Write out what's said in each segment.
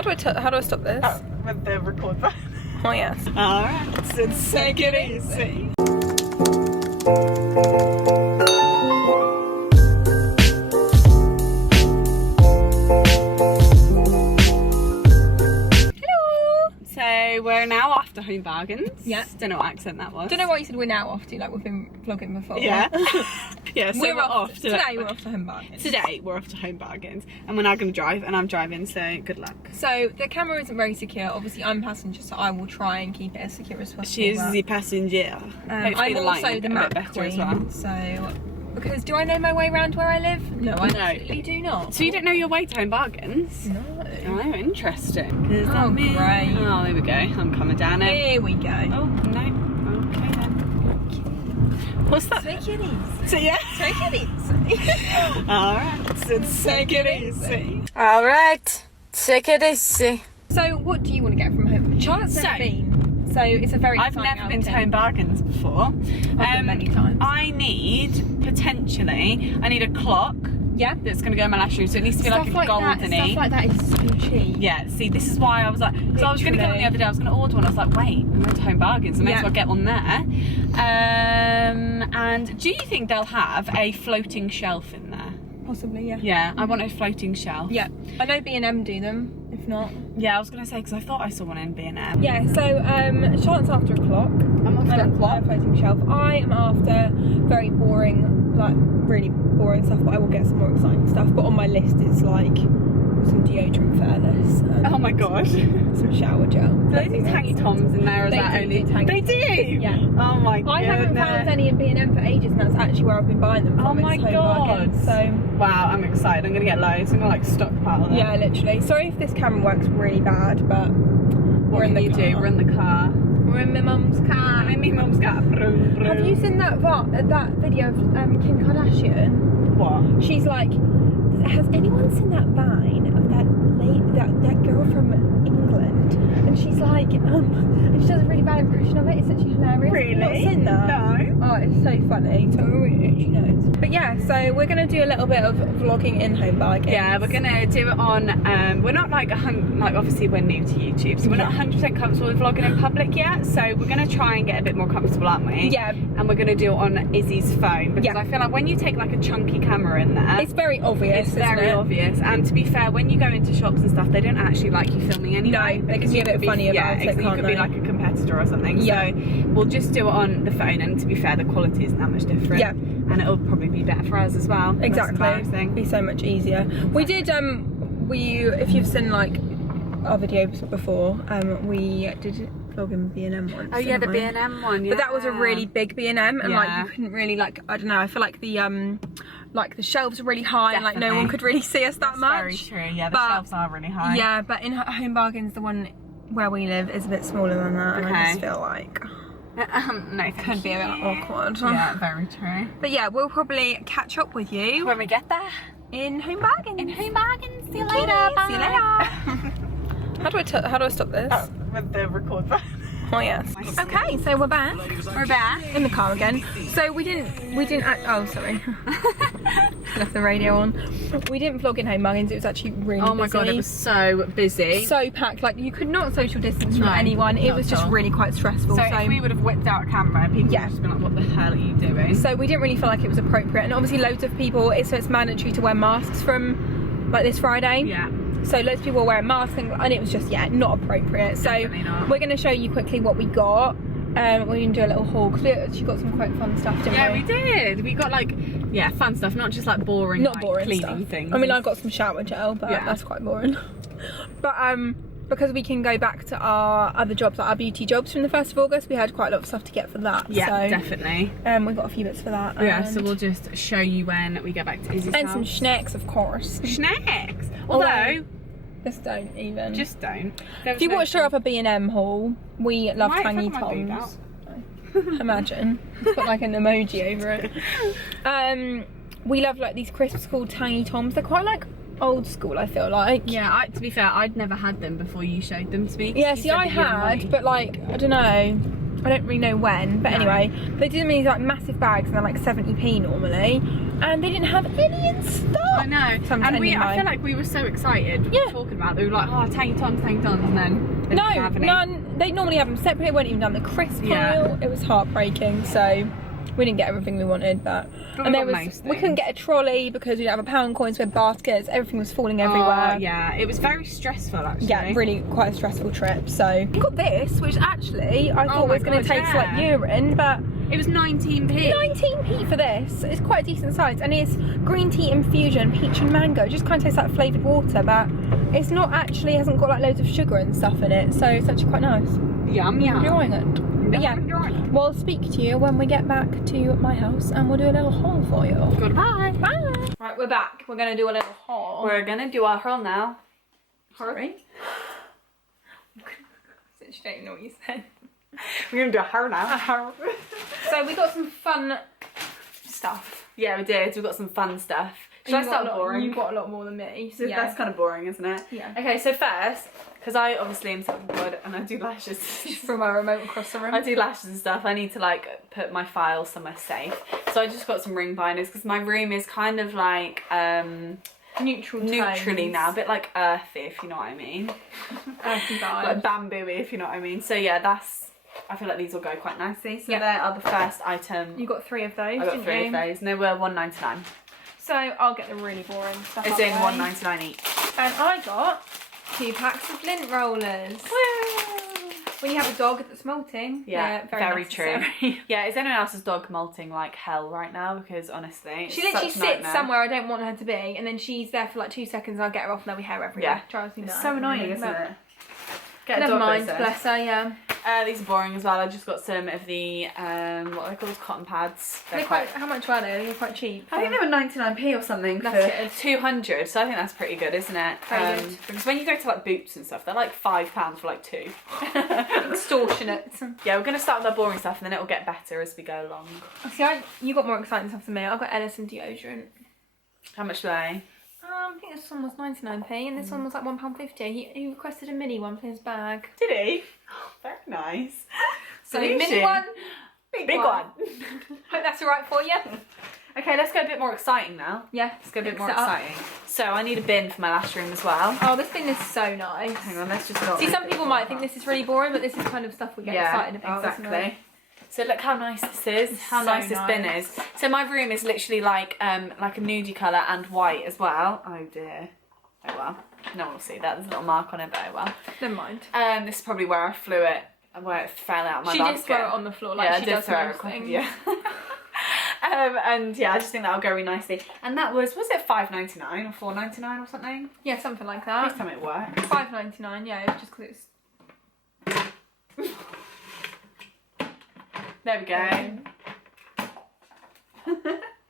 How do I stop this? Oh, with the record button. Oh yes. Alright, so take it easy. So we're now off to Home Bargains. Yeah. Don't know what accent that was. Don't know why you said we're now off to, like we've been vlogging before. Yeah. Yeah, so we're off today. We're off to Home Bargains. Today we're off to Home Bargains and we're now going to drive, and I'm driving, so good luck. So the camera isn't very secure. Obviously I'm passenger, so I will try and keep it as secure as possible. She is the passenger. I'm also the map queen, well. so... Because do I know my way around where I live? No, I absolutely do not. So you don't know your way to Home Bargains? No. Oh, interesting. Oh, great. Oh, there we go. I'm coming down it. Here we go. Oh, no. Okay then. What's that? Take it easy. So, yeah. Take it easy. Alright, so take it easy. Alright, take it easy. So what do you want to get from home? Charlotte's never been. So it's a very I've never been to Home Bargains before. I've been many times. I need a clock. Yeah. That's going to go in my lash room, so it needs to be Stuff like a goldeny. Stuff like that is so cheap. Yeah, see, this is why I was like, because I was going to get one the other day, I was going to order one, I was like, wait, I'm going to Home Bargains, so I may as well get one there. And do you think they'll have a floating shelf in there? Possibly, yeah. Yeah, I want a floating shelf. Yeah, I know B&M do them, if not. Yeah, I was going to say, because I thought I saw one in B&M. Yeah, so Charlotte's after a clock. I'm after a clock. A floating shelf. I am after very boring, like really boring stuff, but I will get some more exciting stuff. But on my list is like some deodorant fairness. Oh my god. Some shower gel. Do they do Tangy Toms in there? Or is that only? They do? Yeah. Oh my god. I haven't found any in B&M for ages, and that's actually where I've been buying them from. Oh my god. So wow, I'm excited. I'm gonna get loads. I'm gonna like stockpile them. yeah, literally. Sorry if this camera works really bad, but we're in the car. We're in the car. We're in my mum's car. I'm in my mum's car. Vroom, vroom. Have you seen that video of Kim Kardashian? What? She's like, has anyone seen that Vine of that girl from England? And she's like, and she does a really bad impression of it. It's actually hilarious. Really? Have you not seen that? No. Oh, it's so funny. So she knows. But yeah, so we're gonna do a little bit of vlogging in Home Bargains. Yeah, we're gonna do it on. We're not like obviously we're new to YouTube, so we're not 100% comfortable with vlogging in public yet. So we're gonna try and get a bit more comfortable, aren't we? Yeah. And we're gonna do it on Izzy's phone because I feel like when you take like a chunky camera in there, it's very obvious. It's very obvious. And to be fair, when you go into shops and stuff, they don't actually like you filming anyway. No, they can be a bit funny about it. You could be like a competitor or something. Yeah. So we'll just do it on the phone, and to be fair, the quality isn't that much different. Yeah. And it'll probably be better for us as well. Exactly. Be so much easier. We did if you've seen like our videos before, we did vlog in B&M once. Oh yeah, the B&M one. Yeah. But that was a really big B&M, and like you couldn't really I don't know. I feel like the shelves are really high, and like no one could really see us that much. Very true. Yeah, the shelves are really high. Yeah, but in Home Bargains, the one where we live is a bit smaller than that, and I just feel like no, it could be a bit awkward. Yeah, very true. But yeah, we'll probably catch up with you when we get there in Home Bargains. In Home Bargains. See you later. Bye. See you later. How do I stop this? Oh, with the record button. Oh yes. Okay, so we're back. We're back in the car again. So we didn't. Oh, sorry. Left the radio on. We didn't vlog in Home Bargains. It was actually really busy. Oh my god, it was so busy. So packed. Like you could not social distance from anyone. It was just really quite stressful. So if we would have whipped out a camera, people would have just been like, "What the hell are you doing?" So we didn't really feel like it was appropriate. And obviously, loads of people. So it's mandatory to wear masks from like this Friday. Yeah. So loads of people were wearing masks, and it was just not appropriate. So we're going to show you quickly what we got. We're going to do a little haul because we actually got some quite fun stuff, didn't we? Yeah, we did. We got like fun stuff, not just like boring, cleaning stuff. things. I mean, I got some shower gel, but that's quite boring. But because we can go back to our other jobs, like our beauty jobs from the 1st of August, we had quite a lot of stuff to get for that. Yeah, so, definitely. We've got a few bits for that. Yeah, so we'll just show you when we get back to Izzy's house. And some snacks, of course. Snacks. Although just don't even. Just don't. If you watched our other B&M haul, we love Tangy Toms. Imagine. Put like an emoji over it. We love like these crisps called Tangy Toms. They're quite like old school, I feel like. Yeah, to be fair, I'd never had them before you showed them to me. Yeah, see, I had, but like, I don't know. I don't really know when. But anyway, they do them in these like massive bags, and they're like 70p normally. and they didn't have any in stock. I know. So I'm and sending I feel mine. like we were so excited Yeah. talking about it. We were like, oh, tangy toms, and then they No, didn't have any. none. They normally have them separate. They weren't even done the crisp pile. It was heartbreaking. So we didn't get everything we wanted, but we got most we couldn't things. get a trolley because we didn't have a pound coins. We had baskets. Everything was falling everywhere. Oh, yeah, it was very stressful actually. Yeah, really quite a stressful trip. So we got this, which actually I thought my was going to God, taste yeah. like urine, but It was 19p. 19p for this. It's quite a decent size, and it's green tea infusion, peach and mango. It just kind of tastes like flavoured water, but it's not actually, hasn't got like loads of sugar and stuff in it, so it's actually quite nice. Yum, I'm yum. enjoying it. But yeah, we'll speak to you when we get back to my house, and we'll do a little haul for you. Goodbye. Bye. Right, we're back. We're going to do a little haul. We're gonna do our haul now. Sorry. She don't even know what you said. We're gonna do a haul now. So we got some fun stuff. Yeah, we did. We've got some fun stuff. Should I start boring? You've got a lot more than me. So That's kind of boring, isn't it? Yeah. Okay, so first, because I obviously am self-employed and I do lashes. From my remote across the room. I do lashes and stuff. I need to like put my files somewhere safe. So I just got some ring binders because my room is kind of like neutrally tones. now, a bit like earthy, if you know what I mean. Earthy vibes. Like bamboo-y, if you know what I mean. So yeah, I feel like these will go quite nicely. So Yeah. there are the first item. You got 3 of those, I got didn't 3 you? of those and they were $1.99. So I'll get the really boring stuff. It's out in the way. $1.99 each. And I got 2 packs of lint rollers. When you have a dog that's molting, Yeah, they're very necessary. true. Yeah, is anyone else's dog molting like hell right now? Because honestly, it's She literally such a sits nightmare. somewhere I don't want her to be, and then she's there for like 2 seconds and I'll get her off and there'll be hair everywhere. Yeah. Drives me It's nuts. so annoying, isn't it? Get a Never dog mind, groomer. bless her, yeah. These are boring as well. I just got some of the what are they called, cotton pads. They're How much were they? They're quite cheap. I think they were 99p or something That's for 200. So I think that's pretty good, isn't it? Very good. Because when you go to like Boots and stuff, they're like £5 for like 2. Extortionate. Yeah, we're gonna start with our boring stuff and then it will get better as we go along. See, you got more exciting stuff than me. I've got Ellison deodorant. How much were they? I think this one was 99p and this one was like £1.50. He requested a mini one for his bag. Did he? Oh, very nice. So mini one, big one. Hope that's alright for you. Okay, let's go a bit more exciting now. Yeah, Let's go a bit more mix it up. exciting. So I need a bin for my lash room as well. Oh, this bin is so nice. Hang on, let's just go. See, some people might think this is really boring, but this is kind of stuff we get excited about. Isn't it? exactly. So look how nice this is. How so nice this bin nice. is. So my room is literally like a nudie colour and white as well. Oh dear. Oh well. No one will see that. There's a little mark on it, but oh well. Never mind. This is probably where I flew it, where it fell out of my She basket. did throw it on the floor like yeah, she I did does throw most it. things. Yeah. And yeah, I just think that'll go really nicely. And that was it $5.99 or $4.99 or something? Yeah, something like This that. time it worked. $5.99. Yeah, it's just because it's. There we go.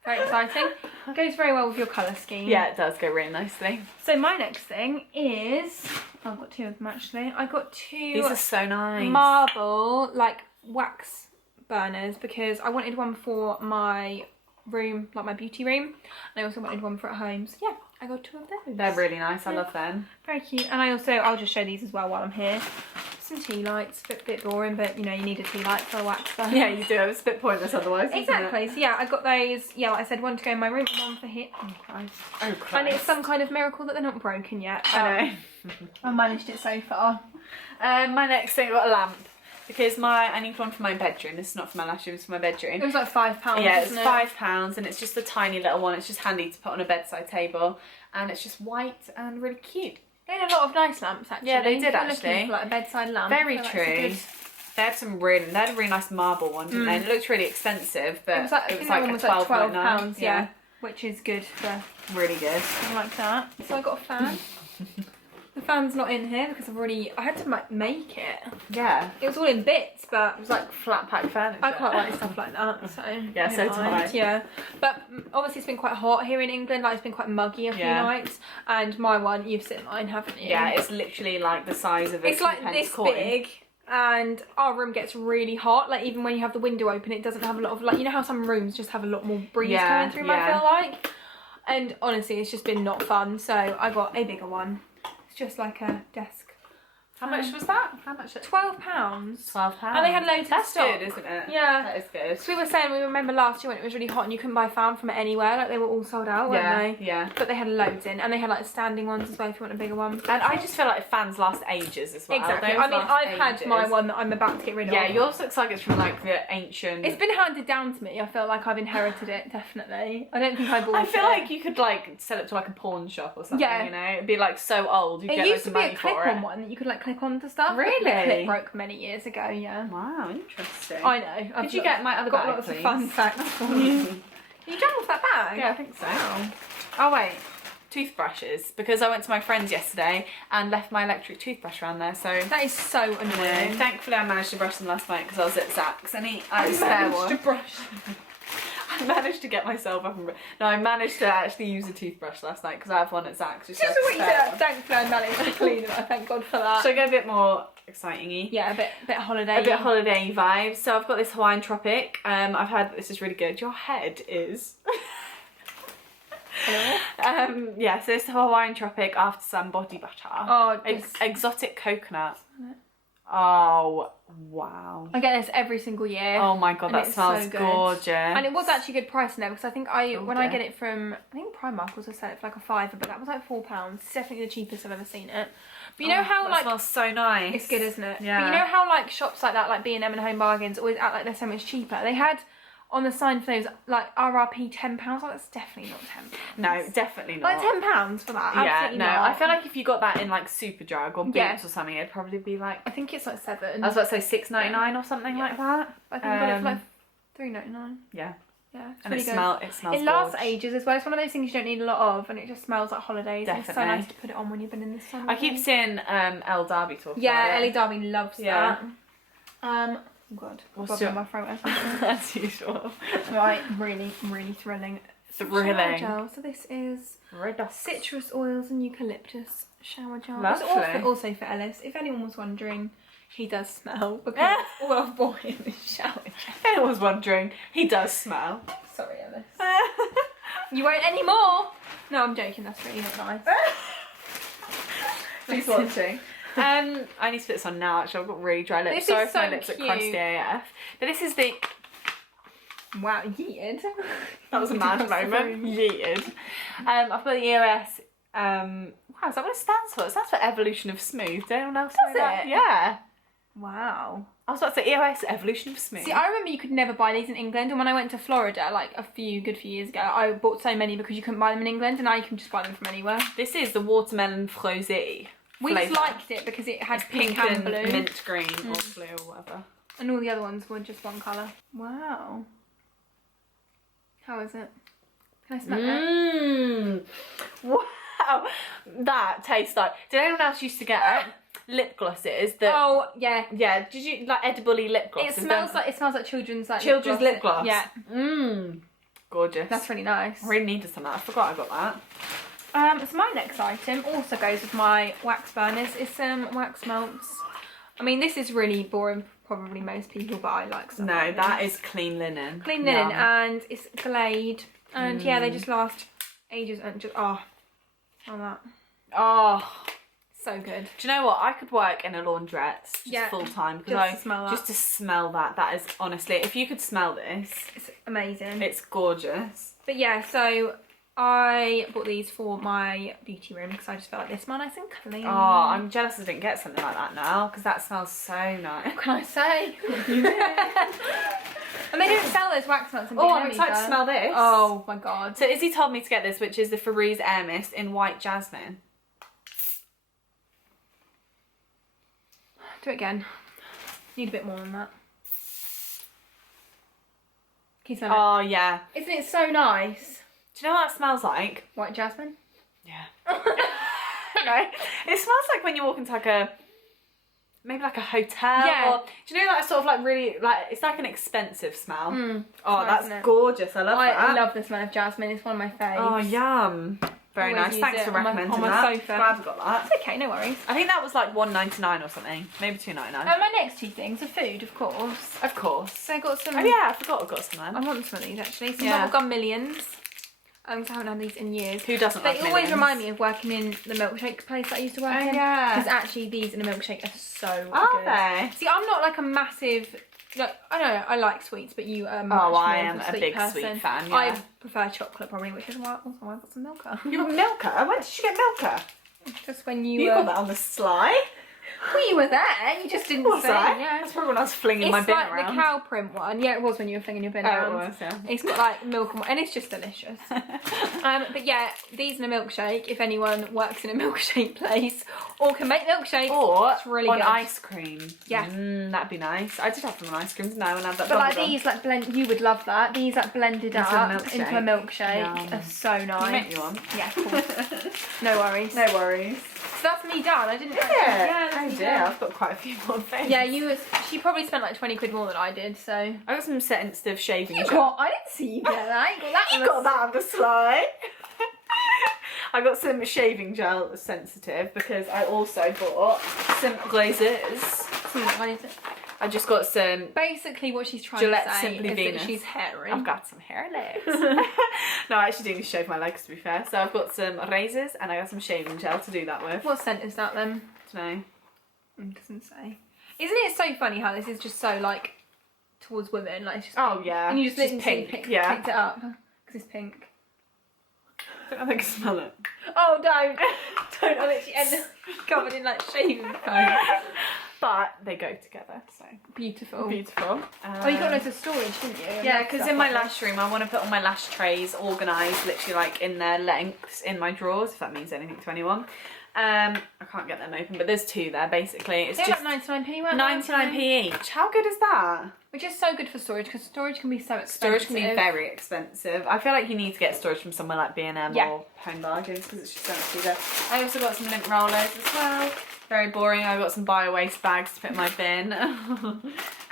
Very exciting. Goes very well with your colour scheme. Yeah, it does go really nicely. So my next thing is, I've got 2 of them actually. I got 2 These are so nice. marble like wax burners because I wanted one for my room, like my beauty room, and I also wanted one for at home. So yeah, I got 2 of those. They're really nice. I love them. Very cute. And I'll just show these as well while I'm here. Some tea lights, a bit boring, but you know, you need a tea light for a wax burner. Yeah, you do. It's a bit pointless otherwise. Isn't Exactly. It? So yeah, I got those. Yeah, like I said, one to go in my room and one for here. Oh Christ. Oh, Christ. And it's some kind of miracle that they're not broken yet. I know. I managed it so far. My next thing, I got a lamp because I need one for my bedroom. This is not for my lash room, it's for my bedroom. It was like £5. Yeah, it's wasn't it? £5 and it's just a tiny little one. It's just handy to put on a bedside table and it's just white and really cute. They had a lot of nice lamps actually. Yeah, they If did you're actually. looking for like a bedside lamp. Very I feel like true. it's a good- They had a really nice marble one, didn't they? It looked really expensive, but It was like, I think that one was like £12. Yeah, which is good for really good. something like that. So I got a fan. The fan's not in here because I had to make it. Yeah, It was all in bits, but it was like flat pack furniture. I quite like stuff like that. So Yeah, so never do mind. I. Yeah, but obviously it's been quite hot here in England. Like it's been quite muggy a few Yeah. nights. And my one, you've seen mine, haven't you? Yeah, it's literally like the size of a It's like 2p this coin. big, and our room gets really hot. Like even when you have the window open, it doesn't have a lot of, like, you know how some rooms just have a lot more breeze Yeah, coming through them, yeah. I feel like. And honestly, it's just been not fun. So I got a bigger one. It's just like a desk How much was that? How much? £12. £12. And they had loads of That's stock. good, isn't it? Yeah. That is good. So we were saying, we remember last year when it was really hot and you couldn't buy farm from it anywhere, like they were all sold out, weren't they? Yeah. But they had loads in, and they had like standing ones as well if you want a bigger one. And I just feel like fans last ages as well. Exactly. Those I mean, last I've had ages. my one that I'm about to get rid of. Yeah, yours looks like it's from like the ancient... It's been handed down to me. I feel like I've inherited it, definitely. I don't think I bought it. I feel like you could like sell it to like a pawn shop or something, Yeah. you know? It'd be like so old, you'd It get used loads to of be money a for it. clip-on one that you could like click onto stuff. Really? But the clip broke many years ago, yeah. Wow, interesting. I know. Could you get my other got bag, lots please? of fun facts for you. You drank off that bag? Yeah, I think so. Wow. Oh wait, toothbrushes, because I went to my friend's yesterday and left my electric toothbrush around there, so... That is so annoying. Thankfully I managed to brush them last night because I was at Zach's and I had a spare one. I managed to get myself up and... No, I managed to actually use a toothbrush last night because I have one at Zach's. Just what you said, thankfully I managed to clean it. Thank God for that. Should I go a bit more exciting-y? Yeah, a bit holiday. A bit holiday vibes. So I've got this Hawaiian Tropic. I've had... This is really good. Your head is... Hello? Yeah, so it's the Hawaiian Tropic After Sun Body Butter. Oh, Exotic coconut. Oh, wow. I get this every single year. Oh my god, and that it's smells so good. gorgeous. And it was actually a good price in there because I think when I Okay. get it from, I think Primark also sell it for like a £5, but that was like £4. It's definitely the cheapest I've ever seen it. But you know how that like smells so nice. it's good, isn't it? Yeah. But you know how like shops like that, like B&M and Home Bargains, always act like they're so much cheaper. They had on the sign for those like RRP £10. Like, that's definitely not £10. No, definitely not. Like £10 for that. Yeah, Absolutely no. not. I feel like if you got that in like Superdrug or Boots Yeah. or something, it'd probably be like... I think it's like £7. I was about to say $6.99 or something like that. I think I got it for like £3.99. Yeah. Yeah, it's And really it good. smells It lasts gorge. ages as well. It's one of those things you don't need a lot of, and it just smells like holidays. And it's so Definitely. nice to put it on when you've been in the sun. I keep seeing Elle Darby talk Yeah, about Ellie it. Darby loves Yeah. that. Oh god, What's What's your- my throat. As usual. Right, really, really thrilling. Thrilling. Shower gel. So this is Redox. citrus oils and eucalyptus shower gel. Lovely. It's also for Ellis. If anyone was wondering, he does smell because all I've bought him is shower gel. If anyone's wondering, he does smell. Sorry, Ellis. You won't anymore. No, I'm joking. That's really not nice. She's watching. I need to put this on now actually, I've got really dry lips. This Sorry is if my so lips are cute. crusty AF. But this is the... Wow, yeeted. That was a mad moment. Yeeted. I've got the EOS... wow, is that what it stands for? It stands for Evolution of Smooth. Did anyone else know Does that? it? Yeah. Wow. I was about to say EOS Evolution of Smooth. See, I remember you could never buy these in England, and when I went to Florida, like a good few years ago, I bought so many because you couldn't buy them in England, and now you can just buy them from anywhere. This is the watermelon frosé. We just flavour. liked it because it had Pink and and blue, mint green or blue or whatever. and all the other ones were just one colour. Wow. How is it? Can I smell it? Mmm. Wow. That tastes like... Did anyone else used to get lip glosses that... Oh yeah. Yeah, did you like edible-y lip glosses? It smells like children's Children's lip gloss. Yeah. Mmm. Gorgeous. That's really nice. I really needed some of that. I forgot I got that. So my next item also goes with my wax burners. It's some wax melts. I mean, this is really boring for probably most people, but I like stuff. No, like that this. is clean linen. Clean linen, Yum. and it's Glade, and yeah, they just last ages, and just on that, Oh. so good. Do you know what? I could work in a laundrette just Yeah, full time because just to smell that. just to smell that. That is honestly, if you could smell this, It's amazing. it's gorgeous. But yeah, so I bought these for my beauty room because I just felt like they smell nice and clean. Oh, I'm jealous I didn't get something like that now because that smells so nice. What can I say? And they don't sell those wax melts in Oh, B&M I'm excited to either. smell this. Oh my god. So Izzy told me to get this, which is the Febreze Air Mist in white jasmine. Do it again. Need a bit more than that. Can you smell it? Oh yeah. Isn't it so nice? Do you know what that smells like? White jasmine? Yeah. No, it smells like when you walk into like maybe like a hotel. Yeah. Or, do you know that sort of like really like it's like an expensive smell. Oh, nice, that's isn't it? gorgeous. I love that. I love the smell of jasmine. It's one of my faves. Oh, yum. Very Always nice. use Thanks it for on my- recommending on my that. sofa. Glad I got that. It's okay, no worries. I think that was like $1.99 or something. Maybe $2.99. My next two things are food, of course. Of course. So I got some... Oh yeah, I forgot I got some I then. want some of these actually. Some Yeah. bubblegum millions. because I haven't had these in years. Who doesn't They like always millions? remind me of working in the milkshake place that I used to work in. yeah. Because actually these in a milkshake are so Are good. they? See, I'm not like a massive... Like, I don't know, I like sweets, but you are much Oh, more I of am a sweet big person. sweet fan, yeah. I prefer chocolate probably, which is why also I've got some Milka. You got Milka? When did you get Milka? Just when you You got that on the sly. Well, you were there, you just didn't Was say. I? Yeah. That's probably when I was flinging my It's bin like around. the cow print one. Yeah, it was when you were flinging your bin Oh, around. it was, yeah. It's got like milk and it's just delicious. But yeah, these in a milkshake, if anyone works in a milkshake place or can make milkshakes, Or it's really on good. ice cream. Yeah. That'd be nice. I did have them on ice cream, didn't I, when I had that But like bubblegum. these, like blend, you would love that. These like blended Into a up milkshake. into a milkshake Yum. are so nice. You make me one. Yeah, cool. No worries. No worries. So that's me done. I didn't. Actually, Yeah, that's oh me dear, done. I've got quite a few more things. Yeah, she probably spent like 20 quid more than I did. So I got some sensitive shaving you gel. got. I didn't see you get that. You got that. You got that on the sly. I got some shaving gel that was sensitive because I also bought some glazes. I just got some. Basically, what she's trying Gillette to say Simply is Venus. that she's hairy. I've got some hair legs. No, I actually do need to shave my legs, to be fair. So I've got some razors and I got some shaving gel to do that with. What scent is that then? Dunno. It doesn't say. Isn't it so funny how this is just so like towards women? Like it's just Oh pink. yeah, And you just Just literally pink, picked yeah. it up because it's pink. I think I smell it. Oh don't! Don't! I literally end up covered in like shaving foam. But they go together, so Beautiful. beautiful. Oh, you got loads of storage, didn't you? And Yeah, loads of because stuff in my like lash room, I want to put all my lash trays organised, literally like in their lengths in my drawers, if that means anything to anyone. I can't get them open, but there's two there basically. It's They're just like 99p, weren't 99p each. How good is that? Which is so good for storage because storage can be so expensive. Storage can be very expensive. I feel like you need to get storage from somewhere like B&M Yeah. or Home Bargains because it's just so much cheaper. I also got some lint rollers as well. Very boring. I got some bio waste bags to put in my bin.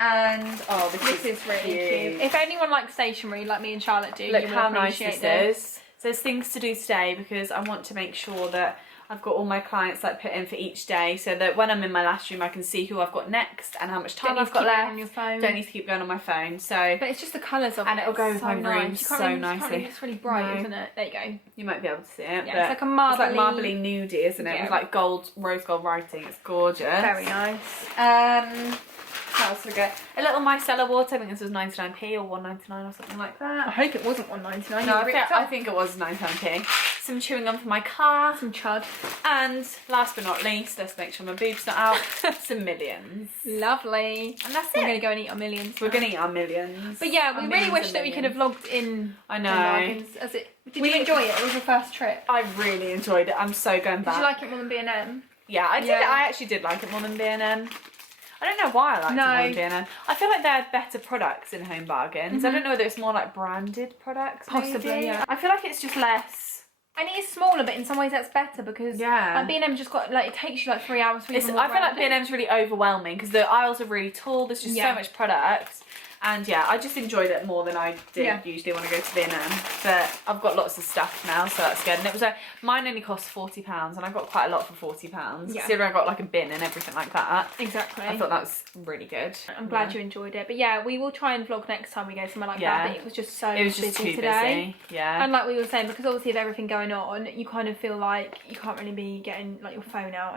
And oh, This is really cute. If anyone likes stationery like me and Charlotte do, Look you will how nice appreciate this is. So there's things to do today because I want to make sure that I've got all my clients like put in for each day so that when I'm in my lash room I can see who I've got next and how much time Don't I've got left. on your phone. Don't need to keep going on my phone. So But it's just the colours of it. And it'll go with so my room nice. You can't so really, nicely. It's really bright, No. isn't it? There you go. you might be able to see it. Yeah, but it's like a marbly... It's like marbly nudie, isn't it? Yeah. With like gold, rose gold writing. It's gorgeous. Very nice. What else we get? A little micellar water. I think this was 99p or 1.99 or something like I that. hope it wasn't 1.99. No, I think it was 99p. Some chewing gum for my car. Some chud. And last but not least, let's make sure my boob's not out, some millions. Lovely. And that's We're it. going to go and eat our millions. We're going to eat our millions. But yeah, we Our really millions wish and that we could have millions. vlogged in. I know. Bargains, did you enjoy it? It was your first trip. I really enjoyed it. I'm so going back. Did you like it more than B&M? Yeah, I did. Yeah. I actually did like it more than B&M. I don't know why I liked it more than B&M. I feel like they're better products in Home Bargains. I don't know whether it's more like branded products. Possibly, maybe. yeah. I feel like it's just less. And it is smaller, but in some ways that's better because Yeah. B&M just got like it takes you like 3 hours. For you to walk I feel like around. B&M's really overwhelming because the aisles are really tall. There's just Yeah. so much product. And yeah, I just enjoyed it more than I did usually when I go to B&M. But I've got lots of stuff now, so that's good. And it was mine only cost £40 and I got quite a lot for £40. Yeah. Considering I got like a bin and everything like that. Exactly. I thought that was really good. I'm glad you enjoyed it. But yeah, we will try and vlog next time we go somewhere like Yeah. that. But it was just so It was just busy too today. busy. Yeah. And like we were saying, because obviously of everything going on, you kind of feel like you can't really be getting like your phone out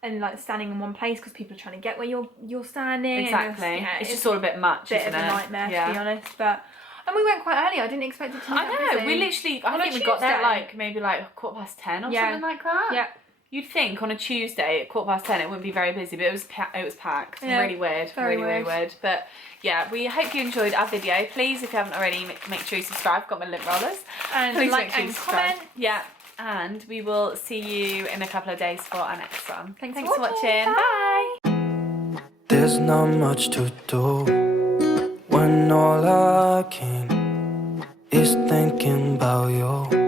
and like standing in one place because people are trying to get where you're standing. Exactly. And it's just all a bit much, bit isn't of a it? nightmare to be honest. But and we went quite early. I didn't expect it to be I that know. busy. We literally, I On a think we got there Tuesday. like maybe like 10:15 or Yeah. something like that. Yeah. You'd think on a Tuesday at 10:15 it wouldn't be very busy, but it was packed. Yeah, Really weird. very Really weird. weird. But yeah, we hope you enjoyed our video. Please, if you haven't already, make sure you subscribe. I've got my lip rollers. And Please like make sure you and subscribe. comment. Yeah. And we will see you in a couple of days for our next one. Thanks for for watching. watching. Bye. There's not much to do when all I can is thinking about you.